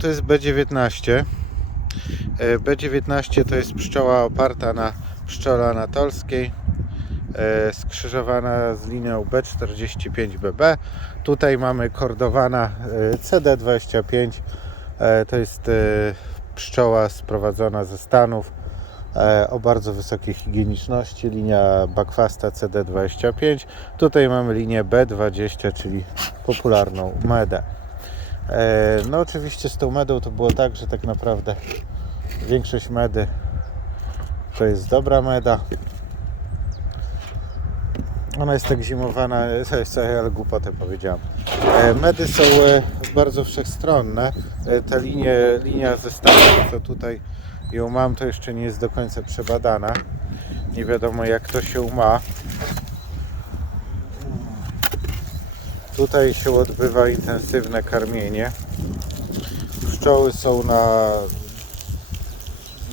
To jest B19. E, B19 to jest pszczoła oparta na pszczole anatolskiej, e, skrzyżowana z linią B45BB. Tutaj mamy kordowana e, CD25. E, To jest pszczoła sprowadzona ze Stanów o bardzo wysokiej higieniczności. Linia Bakwasta CD25. Tutaj mamy linię B20, czyli popularną medę. E, No oczywiście z tą medą to było tak, że tak naprawdę większość medy to jest dobra meda. Ona jest tak zimowana, to jest ale głupotę powiedziałem. E, Medy są e, bardzo wszechstronne. E, Ta linie, linia ze Stanów, co tutaj ją mam, to jeszcze nie jest do końca przebadana. Nie wiadomo jak to się ma. Tutaj się odbywa intensywne karmienie. Pszczoły są na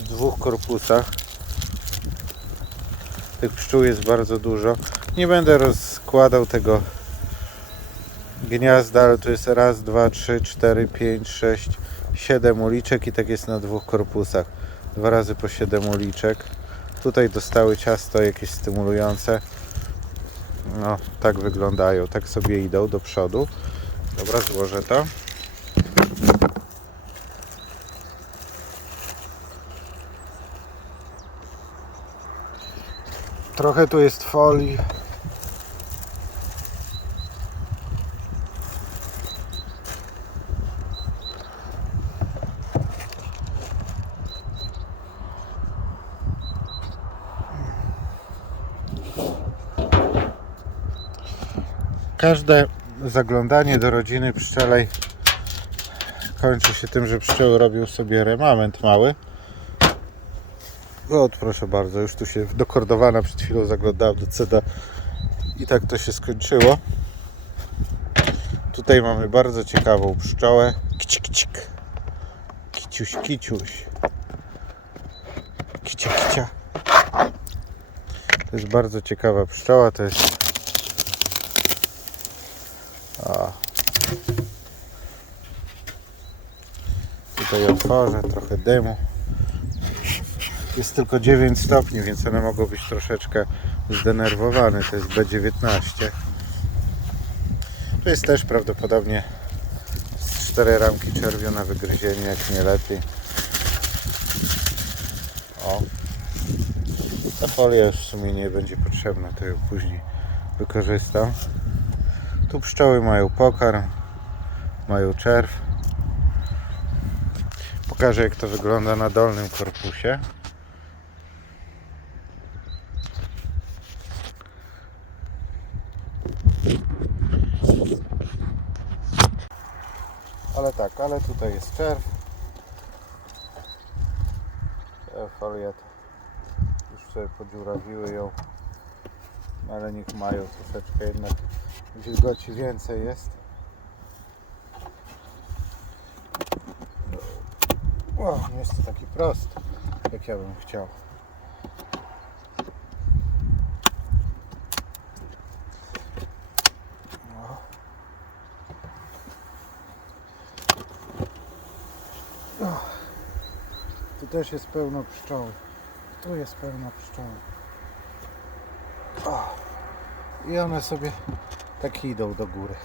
dwóch korpusach. Tych pszczół jest bardzo dużo. Nie będę rozkładał tego gniazda, ale tu jest raz, dwa, trzy, cztery, pięć, sześć, siedem uliczek i tak jest na dwóch korpusach. Dwa razy po siedem uliczek. Tutaj dostały ciasto jakieś stymulujące. No, tak wyglądają, tak sobie idą do przodu. Dobra, złożę to. Trochę tu jest folii. Każde zaglądanie do rodziny pszczelej kończy się tym, że pszczoły robią sobie remament mały. O, proszę bardzo, już tu się dokordowana przed chwilą zaglądałem do CEDA i tak to się skończyło. Tutaj mamy bardzo ciekawą pszczołę. Kcik, kcik. Kiciuś, kiciuś. Kicia, kicia. To jest bardzo ciekawa pszczoła, to jest Tutaj otworzę trochę dymu. Jest tylko 9 stopni, więc one mogą być troszeczkę zdenerwowane. To jest B19. To jest też prawdopodobnie 4 ramki czerwiona wygryzienie, jak nie lepiej. O. Ta folia już w sumie nie będzie potrzebna, to ją później wykorzystam. Tu pszczoły mają pokarm, mają czerw. Pokażę jak to wygląda na dolnym korpusie. Ale tak, ale tutaj jest czerw. Te folie to już sobie podziurawiły ją. Ale niech mają troszeczkę jednak wilgoci więcej jest. Nie jest to taki prosty, jak ja bym chciał. Tu też jest pełno pszczoły. Tu jest pełno pszczoły. I one sobie tak idą do góry.